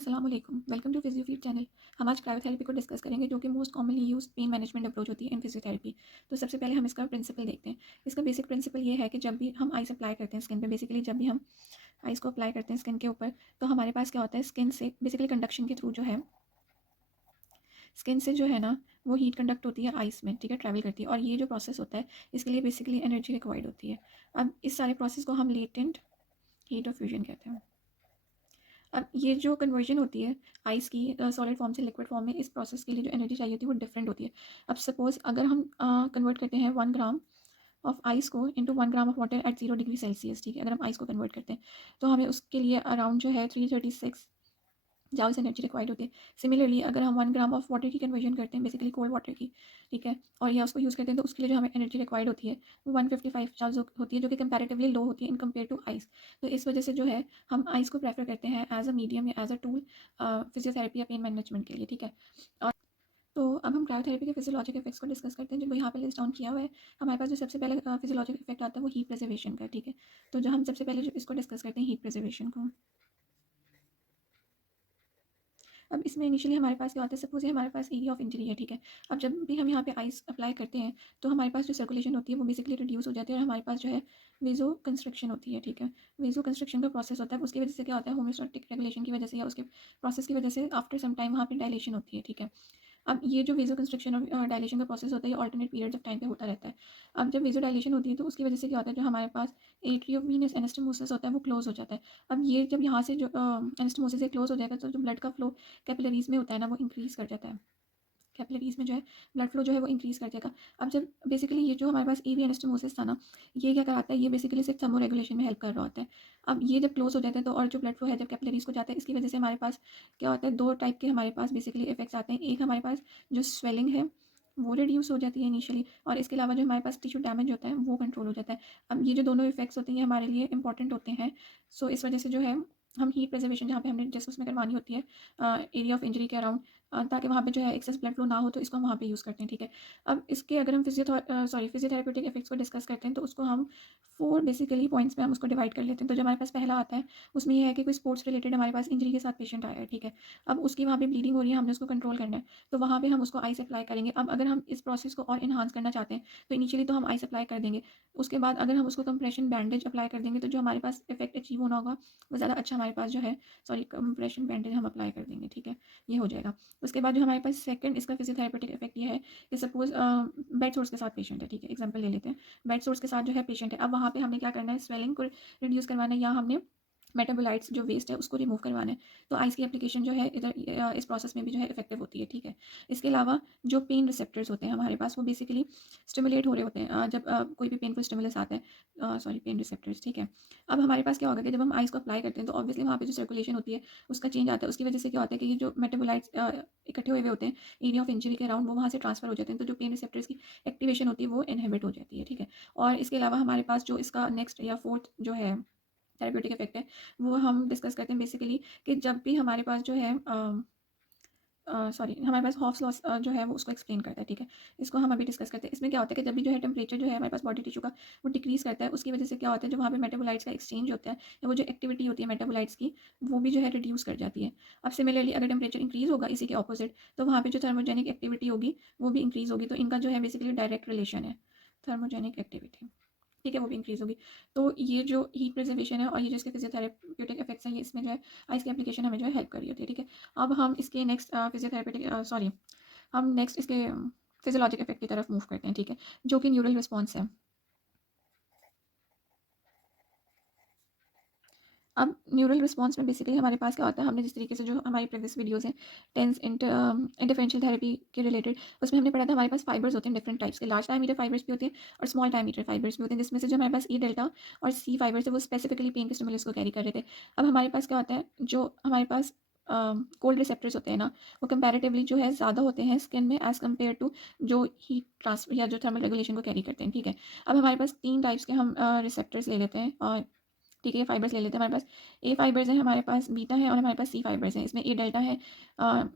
अस्सलाम वालेकुम। Welcome to Physiofeed channel. हम आज क्रायोथेरेपी को डिस्कस करेंगे जो कि most commonly use pain management approach होती है इन फिजियोथेरेपी। तो सबसे पहले हम इसका प्रिंसिपल देखते हैं। इसका बेसिक प्रिंसिपल ये है कि जब भी हम आइस अप्लाई करते हैं स्किन पे, बेसिकली जब भी हम आइस को अप्लाई करते हैं स्किन के ऊपर, तो हमारे पास क्या होता है, स्किन से बेसिकली कंडक्शन के थ्रू जो है, स्किन से जो है ना वो हीट कंडक्ट होती है आइस में, ठीक है, ट्रैवल करती है। और ये जो प्रोसेस होता है इसके लिए बेसिकली एनर्जी रिक्वायर्ड होती है। अब इस सारे प्रोसेस को हम लेटेंट हीट ऑफ फ्यूजन कहते हैं। अब ये जो कन्वर्जन होती है आइस की सॉलिड फॉर्म से लिक्विड फॉर्म में, इस प्रोसेस के लिए जो एनर्जी चाहिए होती है वो डिफरेंट होती है। अब सपोज अगर हम कन्वर्ट करते हैं 1 ग्राम ऑफ आइस को into 1 gram of water at 0 degree Celsius, ठीक है, अगर हम आइस को कन्वर्ट करते हैं तो हमें उसके लिए अराउंड जो है 336 जाउल्स एनर्जी रिक्वायर्ड होती है। सिमिलरली अगर हम 1 ग्राम ऑफ वाटर की कन्वर्जन करते हैं, बेसिकली कोल्ड वाटर की, ठीक है, और या उसको यूज़ करते हैं, तो उसके लिए जो हमें एनर्जी रिक्वायर्ड होती है वो 155 जाउल्स होती है, जो कि कंपैरेटिवली लो होती है इन कम्पेयर टू आइस। तो इस वजह से जो है हम आइस को प्रेफर करते हैं एज अ मीडियम या एज अ टूल फिजियोथेरेपी या पेन मैनेजमेंट के लिए, ठीक है। और तो अब हम क्रायोथेरेपी के फिजियोलॉजिक इफेक्ट्स को डिस्कस करते हैं, जो यहाँ पे लिस्ट डाउन किया हुआ है। हमारे पास जो सबसे पहले फिजियोलॉजिक इफेक्ट आता है वो हीट प्रिजर्वेशन का, ठीक है। तो जो हम सबसे पहले जो इसको डिस्कस करते हैं हीट प्रिजर्वेशन को, अब इसमें इनिशियली हमारे पास क्या होता है, सपोज हमारे पास एरिया ऑफ इंजरी है, ठीक है। अब जब भी हम यहाँ पे आइस अप्लाई करते हैं तो हमारे पास जो सर्कुलेशन होती है वो बेसिकली रिड्यूस हो जाती है, और हमारे पास जो है वेजो कंस्ट्रक्शन होती है, ठीक है। वेजो कंस्ट्रक्शन का प्रोसेस होता है, उसकी वजह से क्या होता है, होम्योस्टैटिक रेगुलेशन की वजह से या उसके प्रोसेस की वजह से आफ्टर सम टाइम वहाँ पे डायलेशन होती है, ठीक है। अब ये जो वेजो कंस्ट्रक्शन और डायलेशन का प्रोसेस होता है ये ऑल्टरनेट पीरियड्स ऑफ टाइम पे होता रहता है। अब जब वेजो डायलेशन होती है तो उसकी वजह से क्या होता है, जो हमारे पास एट्रियोवेनस एनास्टोमोसिस होता है वो क्लोज हो जाता है। अब ये जब यहाँ से जो एनास्टोमोसिस से क्लोज हो जाएगा तो जो ब्लड का फ्लो कैपिलरीज में होता है ना वो इंक्रीज कर जाता है। कैपिलरीज में जो है ब्लड फ्लो जो है वो इंक्रीज कर जाएगा। अब जब बेसिकली ये जो हमारे पास एवी एनास्टोमोसिस था ना, ये क्या कराता है, ये बेसिकली सिर्फ थर्मो रेगुलेशन में हेल्प कर रहा होता है। अब ये जब क्लोज हो जाता है तो और जो ब्लड फ्लो है जब कैपिलरीज को जाता है, इसकी वजह से हमारे पास क्या होता है, दो टाइप के हमारे पास बेसिकली इफेक्ट्स आते हैं। एक हमारे पास जो स्वेलिंग है वो रिड्यूस हो जाती है इनिशियली, और इसके अलावा जो हमारे पास टिश्यू डैमेज होता है वो कंट्रोल हो जाता है। अब ये जो दोनों इफेक्ट्स होते हैं हमारे लिए इंपॉर्टेंट होते हैं। सो इस वजह से जो है हम हीट प्रिजर्वेशन जहाँ पे हमने जस्ट उसमें करवानी होती है एरिया ऑफ इंजरी के अराउंड, ताकि वहाँ पे जो है एक्सेस ब्लड फ्लो ना हो, तो इसको हम वहाँ पे यूज़ करते हैं, ठीक है। अब इसके अगर हम फिजियोथेरेपेटिक इफेक्ट्स को डिस्कस करते हैं तो उसको हम 4 बेसिकली पॉइंट्स में हम उसको डिवाइड कर लेते हैं। तो जो हमारे पास पहला आता है उसमें ये है कि कोई स्पोर्ट्स रिलेटेड हमारे पास इंजरी के साथ पेशेंट आया है, ठीक है। अब उसकी वहाँ पे ब्लीडिंग हो रही है, हमने उसको कंट्रोल करना है, तो वहाँ पे हम उसको आइस अप्लाई करेंगे। अब अगर हम इस प्रोसेस को और इन्हांस करना चाहते हैं तो इनिशियली तो हम आइस अप्लाई कर देंगे। उसके बाद अगर हम उसको कंप्रेशन बैंडेज अप्लाई कर देंगे तो जो हमारे पास इफेक्ट अचीव होना होगा वो ज़्यादा अच्छा हमारे पास जो है, कंप्रेशन बैंडेज हम अप्लाई कर देंगे, ठीक है, ये हो जाएगा। उसके बाद जो हमारे पास सेकंड इसका फिजियोथेरेपेटिक इफेक्ट ये है कि सपोज बेड सोर्स के साथ पेशेंट है, ठीक है, एग्जांपल ले लेते हैं। बेड सोर्स के साथ जो है पेशेंट है, अब वहाँ पे हमने क्या करना है, स्वेलिंग को रिड्यूस करवाना है या हमने मेटाबोलाइट्स जो वेस्ट है उसको रिमूव करवाना है। तो आइस की एप्लीकेशन जो है इधर इस प्रोसेस में भी जो है इफेक्टिव होती है, ठीक है। इसके अलावा जो पेन रिसेप्टर्स होते हैं हमारे पास वो बेसिकली स्टिमुलेट हो रहे होते हैं जब कोई भी पेनफुल स्टिमुलस आता है, पेन रिसेप्टर्स, ठीक है। अब हमारे पास क्या होगा कि जब हम आइस को अप्लाई करते हैं तो ऑब्वियसली वहाँ पे जो सर्कुलेशन होती है उसका चेंज आता है। उसकी वजह से क्या होता है कि ये जो मेटाबोलाइट्स इकट्ठे हुए होते हैं एरिया ऑफ इंजरी के अराउंड, वो वहाँ से ट्रांसफर हो जाते हैं, तो जो पेन रिसेप्टर्स की एक्टिवेशन होती है वो इनहिबिट हो जाती है, ठीक है। और इसके अलावा हमारे पास जो इसका नेक्स्ट या फोर्थ जो है थेरेप्यूटिक इफेक्ट है वो हम डिस्कस करते हैं बेसिकली कि जब भी हमारे पास जो है हमारे पास हॉफ्स लॉस जो है वो उसको एक्सप्लेन करता है, ठीक है। इसको हम अभी डिस्कस करते हैं। इसमें क्या होता है कि जब भी जो है टेम्परेचर जो है हमारे पास बॉडी टिश्यू का वो डिक्रीज करता है, उसकी वजह से क्या होता है, जो वहाँ पे मेटाबोलाइट्स का एक्सचेंज होता है या वो जो एक्टिविटी होती है मेटाबोलाइट्स की वो भी जो है रिड्यूस कर जाती है। अब सिमिलरली अगर टेम्परेचर इंक्रीज होगा इसी के ऑपोजिट, तो वहाँ पे जो थर्मोजेनिक एक्टिविटी होगी वो भी इंक्रीज होगी। तो इनका जो है बेसिकली डायरेक्ट रिलेशन है, थर्मोजेनिक एक्टिविटी, ठीक है, वो भी इंक्रीज होगी। तो ये जो हीट प्रिजर्वेशन है और ये जो इसके फिजियोथेरेप्यूटिक इफेक्ट्स हैं, ये इसमें जो है आइस की एप्लीकेशन हमें जो है हेल्प कर रही होती है, ठीक है। अब हम इसके नेक्स्ट हम नेक्स्ट इसके फिजियोलॉजिक इफेक्ट की तरफ मूव करते हैं, ठीक है, जो कि न्यूरल रिस्पॉन्स है। अब न्यूरल रिस्पॉन्स में बेसिकली हमारे पास क्या होता है, हमने जिस तरीके से जो हमारी प्रीवियस वीडियोस हैं टेंस इंटरफेरेंशियल थेरेपी के रिलेटेड, उसमें हमने पढ़ा था हमारे पास फाइबर्स होते हैं डिफरेंट टाइप्स के, लार्ज डायमीटर फाइबर्स भी होते हैं और स्मॉल डायमीटर फाइबर्स भी होते हैं, जिसमें से जो हमारे पास ई डेल्टा और सी फाइबर्स है वो स्पेसिफिकली पेन के स्टिमुलस को कैरी कर रहे थे। अब हमारे पास क्या होता है, जो हमारे पास कोल्ड रिसेप्टर्स होते हैं ना वो कंपैरेटिवली जो है ज़्यादा होते हैं स्किन में एज़ कम्पेयर टू जो हीट ट्रांसफर या जो थर्मल रेगुलेशन को कैरी करते हैं, ठीक है। अब हमारे पास 3 टाइप्स के हम रिसेप्टर्स ले लेते हैं, ठीक है, ये फाइबर्स ले लेते हैं हमारे पास। ए फाइबर्स हैं, हमारे पास बीटा है और हमारे पास सी फाइबर्स हैं। इसमें ए डेल्टा है,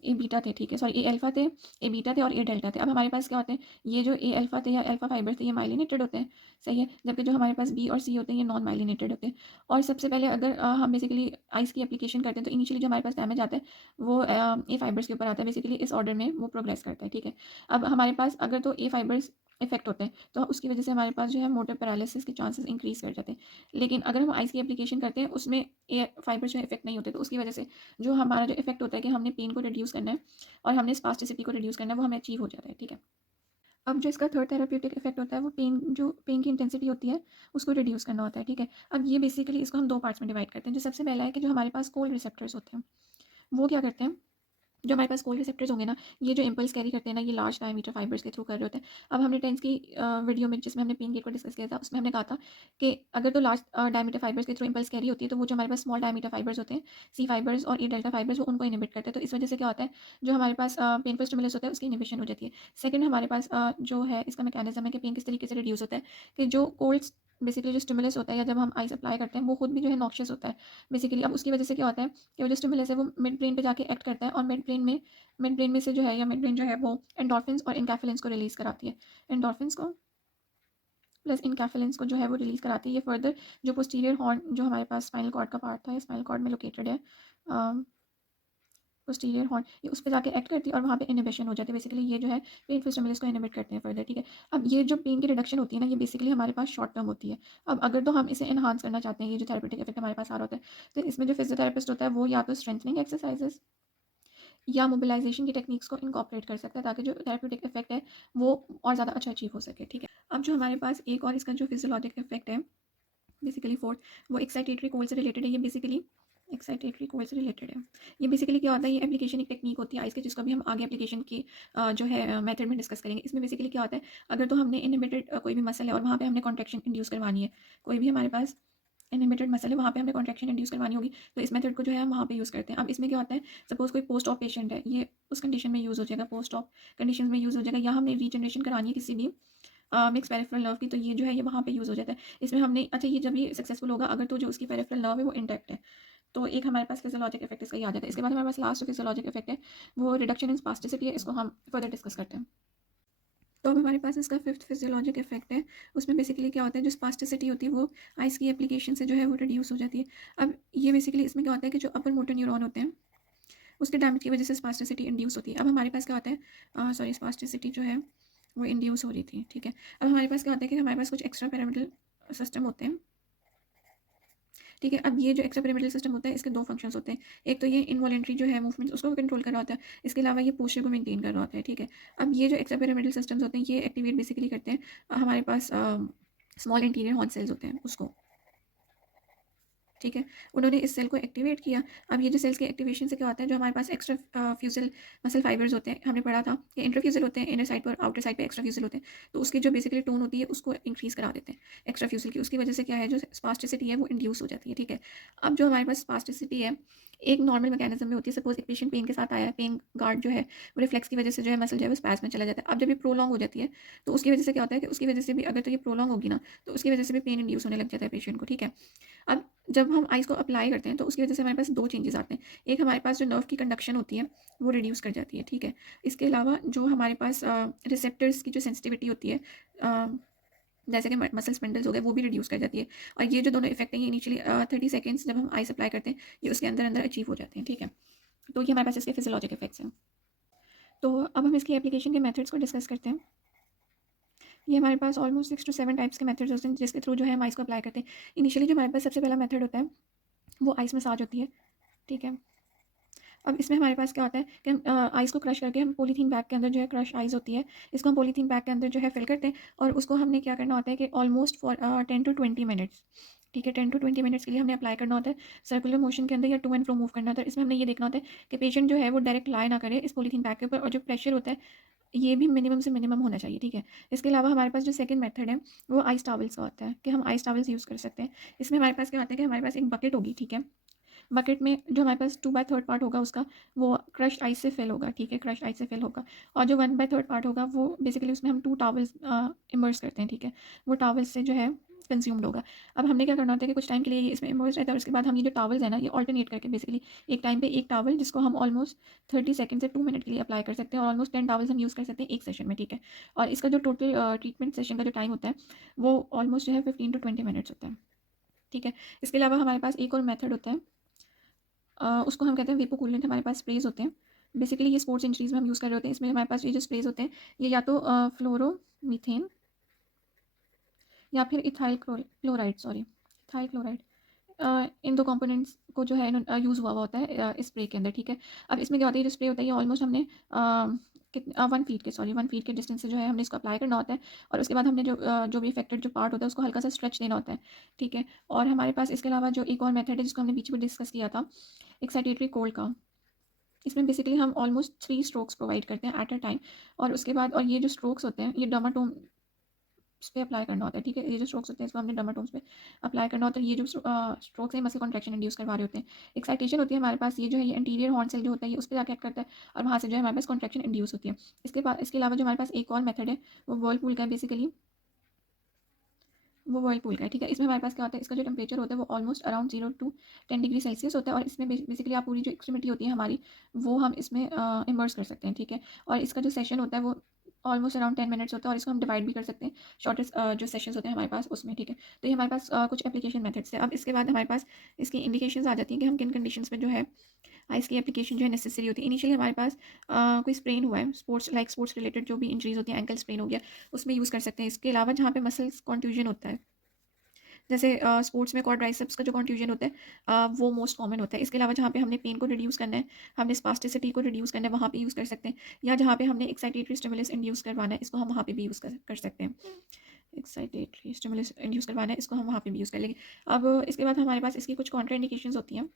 ए बीटा थे, ठीक है, सॉरी ए अल्फा थे, ए बीटा थे और ए डेल्टा थे। अब हमारे पास क्या होते हैं, ये जो ए अल्फा थे या अल्फा फाइबर्स थे ये माइलिनेटेड होते हैं, सही है, जबकि जो हमारे पास बी और सी होते हैं ये नॉन माइलिनेटेड होते हैं। और सबसे पहले अगर हम बेसिकली आइस की एप्लीकेशन करते हैं तो इनिशियली जो हमारे पास डैमेज आता है वो ए फाइबर्स के ऊपर आता है, बेसिकली इस ऑर्डर में वो प्रोग्रेस करता है, ठीक है। अब हमारे पास अगर तो ए फाइबर्स इफेक्ट होते हैं तो उसकी वजह से हमारे पास जो है मोटर पैरालिसिस के चांसेस इंक्रीज कर जाते हैं। लेकिन अगर हम आइस की एप्लीकेशन करते हैं उसमें ए फाइबर जो इफेक्ट नहीं होते, तो उसकी वजह से जो हमारा जो इफेक्ट होता है कि हमने पेन को रिड्यूस करना है और हमने स्पास्टिसिटी को रिड्यूस करना है, वो हमें अचीव हो जाता है, ठीक है। अब जो इसका थर्ड थेरेप्यूटिक इफेक्ट होता है वो पेन की इंटेंसिटी होती है उसको रिड्यूस करना होता है, ठीक है। अब ये बेसिकली इसको हम दो पार्ट्स में डिवाइड करते हैं। जो सबसे पहला है कि जो हमारे पास कोल्ड रिसेप्टर्स होते हैं वो क्या करते हैं, जो हमारे पास कोल्ड रिसेप्टर्स होंगे ना, ये जो इम्पल्स कैरी करते हैं ना, ये लार्ज डायमीटर फाइबर्स के थ्रू कर रहे होते हैं। अब हमने टेंस की वीडियो में जिसमें हमने पेन गेट को डिस्कस किया था उसमें हमने कहा था कि अगर तो लार्ज डायमीटर फाइबर्स के थ्रू इम्पल्स कैरी होती है तो वो जो हमारे पास स्मॉल डायमीटर फाइबर्स होते हैं, सी फाइबर्स और ई डेल्टा फाइबर्स, वो उनको इनिबिट करते हैं। तो इस वजह से क्या होता है, जो हमारे पास पेनफुल स्टिमुलस होता है उसकी इनिबिशन हो जाती है। सेकंड हमारे पास जो है इसका मैकेनिज्म है कि पेन किस तरीके से रिड्यूस होता है, कि जो कोल्ड बेसिकली जो स्टिमुलस होता है या जब हम आइस अप्लाई करते हैं वो खुद भी जो है नॉक्शियस होता है बेसिकली। अब उसकी वजह से क्या होता है कि वो जो स्टिमुलस है वो मिड ब्रेन पे जाके एक्ट करता है और मिड ब्रेन में से जो है या मिड ब्रेन जो है वो एंडोर्फिन्स और इनकैफेलिन्स को रिलीज़ कराती है। एंडोर्फिन्स को प्लस इनकैफेलिन्स को जो है वो रिलीज़ कराती है। ये फर्दर जो पोस्टीरियर हॉर्न जो हमारे पास स्पाइनल कॉर्ड का पार्ट था, ये स्पाइनल कॉर्ड में लोकेटेड है, पोस्टीरियर हॉर्न, ये उस पे जाके एक्ट करती है और वहाँ पे इनिबिशन हो जाती है। बेसिकली ये जो है पेनफुल स्टिमुलस को इनिबिट करते हैं फर्दर, ठीक है। अब ये जो पेन की रिडक्शन होती है ना, ये बेसिकली हमारे पास शॉर्ट टर्म होती है। अब अगर तो हम इसे एनहांस करना चाहते हैं, ये जो थेरेपेटिक इफेक्ट हमारे पास आ रहा होता है, तो इसमें जो फिजियोथेरेपिस्ट होता है वो या तो स्ट्रेंथनिंग एक्सरसाइजेस या मोबिलाइजेशन की टेक्निक्स को इनकॉर्पोरेट कर सकता है ताकि जो थेरेप्यूटिक इफेक्ट है वो और ज़्यादा अच्छा अचीव हो सके, ठीक है। अब जो हमारे पास एक और इसका जो फिजियोलॉजिक इफेक्ट है बेसिकली फोर्थ, वो एक्साइटेटरी कोल्ड से रिलेटेड है। ये बेसिकली एक्साइटेटरी कोल्ड से रिलेटेड है। ये बेसिकली क्या होता है, ये एप्लीकेशन एक टेक्निक होती है आइस की जिसको भी हम आगे एप्लीकेशन की जो है मेथड में डिस्कस करेंगे। इसमें बेसिकली क्या होता है, अगर तो हमने इनिबिटेड कोई भी मसल है और वहाँ पे हमने कॉन्ट्रैक्शन इंड्यूस करवानी है, कोई भी हमारे पास इनिबिटेड मसल है वहाँ पे हमने कॉन्ट्रैक्शन इंड्यूस करवानी होगी, तो इस मेथड को जो है हम वहाँ पे यूज़ करते हैं। अब इसमें क्या होता है, सपोज कोई पोस्ट ऑप पेशेंट है, ये उस कंडीशन में यूज़ हो जाएगा, पोस्ट ऑप कंडीशन में यूज़ हो जाएगा, या हमने रीजनरेशन करानी है किसी भी मिक्स पेरिफेरल नर्व की, तो ये जो है ये वहाँ पे यूज़ हो जाता है। इसमें हमने अच्छा ये जब ये सक्सेसफुल होगा अगर तो जो उसकी पेरिफेरल नर्व है वो इंटैक्ट है, तो एक हमारे पास फिजियोलॉजिक इफेक्ट इसका ये आ जाता है। इसके बाद हमारे पास लास्ट फिजियोलॉजिक इफेक्ट है वो रिडक्शन इन स्पास्टिसिटी है, इसको हम फर्दर डिस्कस करते हैं। तो अब हमारे पास इसका फिफ्थ फिजियोलॉजिक इफेक्ट है, उसमें बेसिकली क्या होता है, जो स्पास्टिसिटी होती है वो आइस की एप्लीकेशन से जो है वो रिड्यूस हो जाती है। अब ये बेसिकली इसमें क्या होता है कि जो अपर मोटर न्यूरॉन होते हैं उसके डैमेज की वजह से स्पास्टिसिटी इंड्यूस होती है। अब हमारे पास क्या होता है, सॉरी स्पास्टिसिटी जो है वो इंड्यूस हो रही थी, ठीक है। अब हमारे पास क्या होता है कि हमारे पास कुछ एक्स्ट्रा पिरामिडल सिस्टम होते हैं, ठीक है। अब ये जो एक्स्ट्रा पिरामिडल सिस्टम होता है इसके दो फंक्शंस होते हैं, एक तो ये इनवॉलेंट्री जो है मूवमेंट उसको कंट्रोल कर रहा होता है, इसके अलावा ये पोस्चर को मेंटेन कर रहा होता है, ठीक है। अब ये जो एक्स्ट्रा पिरामिडल सिस्टम्स होते हैं ये एक्टिवेट बेसिकली करते हैं हमारे पास स्मॉल इंटीरियर हॉर्न सेल्स होते हैं उसको, ठीक है। उन्होंने इस सेल को एक्टिवेट किया। अब ये जो सेल्स के एक्टिवेशन से क्या होता है, जो हमारे पास एक्स्ट्रा फ्यूजल मसल फाइबर्स होते हैं, हमने पढ़ा था कि इंटरफ्यूजल होते हैं इनर साइड पर, आउटर साइड पे एक्स्ट्रा फ्यूजल होते हैं, तो उसकी जो बेसिकली टोन होती है उसको इंक्रीज करा देते हैं एक्स्ट्रा फ्यूजल की। उसकी वजह से क्या है, जो स्पास्टिसिटी है वो इंड्यूस हो जाती है, ठीक है। अब जो हमारे पास स्पास्टिसिटी है एक नॉर्मल मैकेनिज्म में होती है, सपोज एक पेशेंट पेन के साथ आया है, पेन गार्ड जो है वो रिफ्लेक्स की वजह से जो है मसल जो है वो स्पैस में चला जाता है। अब जब ये प्रोलॉन्ग हो जाती है तो उसकी वजह से क्या होता है कि उसकी वजह से भी अगर तो ये प्रोलॉन्ग होगी ना तो उसकी वजह से भी पेन इंड्यूस होने लग जाता है पेशेंट को, ठीक है। अब जब हम आइस को अप्लाई करते हैं तो उसकी वजह से हमारे पास दो चेंजेस आते हैं, एक हमारे पास जो नर्व की कंडक्शन होती है वो रिड्यूस कर जाती है, ठीक है। इसके अलावा जो हमारे पास रिसेप्टर्स की जो सेंसिटिविटी होती है, जैसे कि मसल स्पिंडल्स हो गए, वो भी रिड्यूस कर जाती है। और ये जो दोनों इफेक्ट हैं ये इनिशियली 30 सेकेंड्स जब हम आइस अप्लाई करते हैं ये उसके अंदर अंदर अचीव हो जाते हैं, ठीक है। तो ये हमारे पास इसके फिजियोलॉजिक इफेक्ट्स हैं। तो अब हम इसकी एप्लीकेशन के मेथड्स को डिस्कस करते हैं। ये हमारे पास ऑलमोस्ट 6 to 7 टाइप्स के मेथड्स होते हैं जिसके थ्रू जो है हम आइस को अप्लाई करते हैं। इनिशियली जो हमारे पास सबसे पहला मेथड होता है वो आइस मसाज होती है, ठीक है। अब इसमें हमारे पास क्या होता है कि हम आइस को क्रश करके हम पॉलीथीन बैग के अंदर जो है क्रश आइस होती है इसको हम पॉलीथीन बैग के अंदर जो है फिल करते हैं और उसको हमने क्या करना होता है कि ऑलमोस्ट फॉर 10 to 20 मिनट्स, ठीक है, 10 to 20 मिनट्स के लिए हमने अप्लाई करना होता है सर्कुलर मोशन के अंदर या टू एंड फ्रो मूव करना होता है। इसमें हमने ये देखना होता है कि पेशेंट जो है वो डायरेक्ट लाई ना करे इस पॉलीथीन बैग के ऊपर और जो प्रेशर होता है ये भी मिनिमम से मिनिमम होना चाहिए, ठीक है। इसके अलावा हमारे पास जो सेकंड मेथड है वो आइस टॉवल्स का होता है कि हम आइस टॉवल्स यूज़ कर सकते हैं। इसमें हमारे पास क्या होता है कि हमारे पास एक बकेट होगी, ठीक है। बकेट में जो हमारे पास 2/3 पार्ट होगा उसका वो क्रश्ड आइस से फिल होगा, ठीक है, क्रश्ड आइस से फिल होगा। और जो 1/3 पार्ट होगा वो बेसिकली उसमें हम 2 टॉवल्स इमर्स करते हैं, ठीक है। वो टॉवल्स से जो है कंज्यूम्ड होगा। अब हमने क्या करना होता है कि कुछ टाइम के लिए ये इसमें इमर्ज रहता है और उसके बाद हम ये जो टॉवल्स है ना, ये ऑल्टरनेट करके बेसिकली एक टाइम पे एक टॉवल जिसको हम ऑलमोस्ट 30 सेकंड से 2 मिनट के लिए अप्लाई कर सकते हैं और ऑलमोस्ट 10 टॉवल्स हम यूज़ कर सकते हैं एक सेशन में, ठीक है। और इसका जो टोटल ट्रीटमेंट सेशन का जो टाइम होता है वो ऑलमोस्ट जो है 15 टू 20 मिनट्स होता है, ठीक है। इसके अलावा हमारे पास एक और मेथड होता है, उसको हम कहते हैं वेपो कूलेंट। हमारे पास स्प्रेज होते हैं, बेसिकली ये स्पोर्ट्स इंडस्ट्रीज़ में हम यूज़ कर रहे होते हैं। इसमें हमारे पास ये जो स्प्रेज होते हैं ये या तो फ्लोरोमीथेन या फिर ethyl chloride, sorry ethyl chloride, इन दो कंपोनेंट्स को जो है यूज़ हुआ होता है इस स्प्रे के अंदर, ठीक है। अब इसमें क्या होता है, ये जो स्प्रे होता है ये ऑलमोस्ट हमने कितने 1 फीट के डिस्टेंस से जो है हमने इसको अप्लाई करना होता है और उसके बाद हमने जो भी इफेक्टेड जो पार्ट होता है उसको हल्का सा स्ट्रेच देना होता है, ठीक है। और हमारे पास इसके अलावा जो एक और मेथड है जिसको हमने बीच में डिस्कस किया था, एक्साइटेटरी कोल्ड का। इसमें बेसिकली हम ऑलमोस्ट 3 स्ट्रोक्स प्रोवाइड करते हैं एट अ टाइम और उसके बाद, और ये जो स्ट्रोक्स होते हैं ये डर्माटोम पे अप्लाई करना होता है, ठीक है। ये जो स्ट्रोक्स होते हैं इसको हमने डर्माटोम्स पे अप्लाई करना होता है। ये जो स्ट्रोक्स हैं मसल कॉन्ट्रैक्शन इंड्यूस करवा रहे होते हैं। एक्साइटेशन होती है हमारे पास, ये जो है ये एंटीरियर हॉर्न सेल जो होता है ये उस पर जाके एक्ट करता है और वहाँ से जो है हमारे पास कॉन्ट्रैक्शन इंड्यूस होती है। इसके अलावा जो हमारे पास एक और मेथड है वो वर्लपूल का है, बेसिकली वो वर्लपूल का है, ठीक है। इसमें हमारे पास क्या होता है, इसका जो टेम्परेचर होता है वो almost around 0 to 10 degree Celsius होता है और इसमें बेसिकली आप पूरी जो एक्सट्रीमिटी होती है हमारी वो हम इसमें इमर्स कर सकते हैं, ठीक है। और इसका जो सेशन होता है वो ऑलमोस्ट अराउंड 10 मिनट्स होता है और इसको हम डिवाइड भी कर सकते हैं शॉर्टेस्ट जो सेशंस होते हैं हमारे पास उसमें, ठीक है। तो ये हमारे पास कुछ एप्लीकेशन मेथड्स है। अब इसके बाद हमारे पास इसकी इंडिकेशंस आ जाती हैं कि हम किन कंडीशंस में जो है आइस की एप्लीकेशन जो है नेसेसरी होती है। इनिशियली हमारे पास कोई स्प्रेन हुआ है, स्पोर्ट्स रिलेटेड जो भी इंजरीज होती हैं, एंकल स्प्रेन हो गया, उसमें यूज़ कर सकते हैं। इसके अलावा जहाँ पे मसल्स कॉन्ट्यूजन होता है, जैसे स्पोर्ट्स में क्वाड्राइसेप्स का जो कॉन्ट्यूजन होता है वो मोस्ट कॉमन होता है। इसके अलावा जहाँ पे हमने पेन को रिड्यूस करना है, हमने स्पास्टिसिटी को रिड्यूस करना है, वहाँ पे यूज़ कर सकते हैं। या जहाँ पे हमने एक्साइटेटरी स्टिमुलस इंड्यूस करवाना है, इसको हम वहाँ पे भी यूज़ कर सकते हैं। एक्साइटेटरी स्टिमुलस इंड्यूस करवाना है, इसको हम वहाँ पे भी यूज़ कर लेंगे। अब इसके बाद हमारे पास इसकी कुछ कॉन्ट्राइंडिकेशंस होती हैं।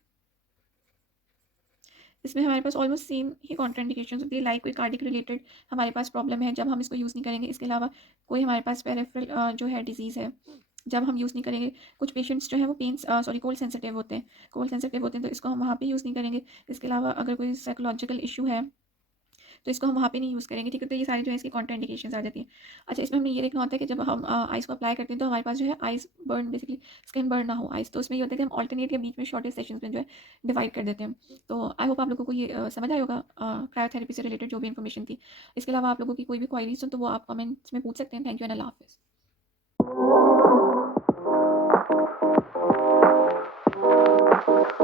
इसमें हमारे पास ऑलमोस्ट सेम ही कॉन्ट्राइंडिकेशंस होती है, लाइक कोई कार्डिक रिलेटेड हमारे पास प्रॉब्लम है जब हम इसको यूज़ नहीं करेंगे। इसके अलावा कोई हमारे पास पेरिफेरल जो है डिजीज़ है जब हम यूज़ नहीं करेंगे। कुछ पेशेंट्स जो है वो कोल्ड सेंसिटिव होते हैं, तो इसको हम वहाँ पे यूज़ नहीं करेंगे। इसके अलावा अगर कोई साइकोलॉजिकल इशू है तो इसको हम वहाँ पे नहीं यूज़ करेंगे, ठीक है। तो ये सारी जो है इसकी कॉन्ट्राइंडिकेशंस आ जाती हैं। अच्छा, इसमें हमें ये देखना होता है कि जब हम आइस को अप्लाई करते हैं तो हमारे पास जो है ice burn, basically skin burn ना हो आइस, तो उसमें ये होता है कि हम ऑल्टरनेट या बीच में शॉर्टेज सेशंस में जो है डिवाइड कर देते हैं। तो आई होप आप लोगों को ये समझ आया होगा क्रायोथेरेपी से रिलेटेड जो भी इन्फॉर्मेशन थी। इसके अलावा आप लोगों की कोई भी क्वारीज हो तो वो आप कमेंट्स में पूछ सकते हैं। थैंक यू एंड अल्लाह हाफ़िज़।